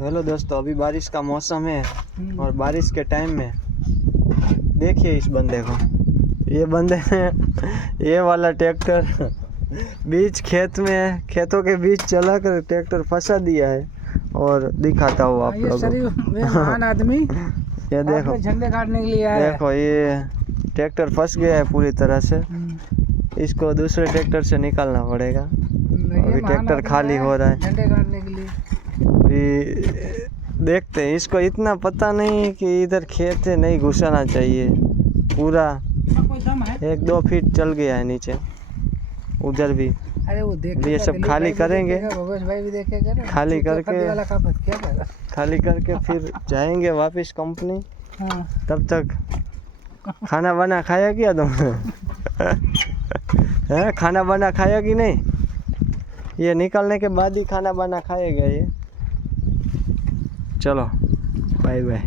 Hello दोस्तों, अभी बारिश का मौसम है और बारिश के टाइम में देखिए इस बंदे को। ये बंदे ने ये वाला ट्रैक्टर बीच खेतों के बीच चला कर ट्रैक्टर फंसा दिया है और दिखाता हूँ आप लोगों को। महान आदमी ये देखो, झंडे काटने के लिए आया है। देखो ये ट्रैक्टर फंस गया है पूरी तरह से। इसको दूसरे ट्रैक्टर से निकालना पड़ेगा। अभी ट्रैक्टर खाली हो रहा है झंडे काटने के लिए। अभी देखते हैं। इसको इतना पता नहीं कि इधर खेत है, नहीं घुसाना चाहिए। पूरा 1-2 फीट चल गया है नीचे, उधर भी। अरे वो ये सब खाली करेंगे, भाई भी देखेगा, खाली करके फिर जाएंगे वापस कंपनी। हाँ। तब तक खाना बना खाया क्या तुमने? है खाना बना खाया कि नहीं? ये निकलने के बाद ही खाना बना खाएगा ये। चलो बाय बाय।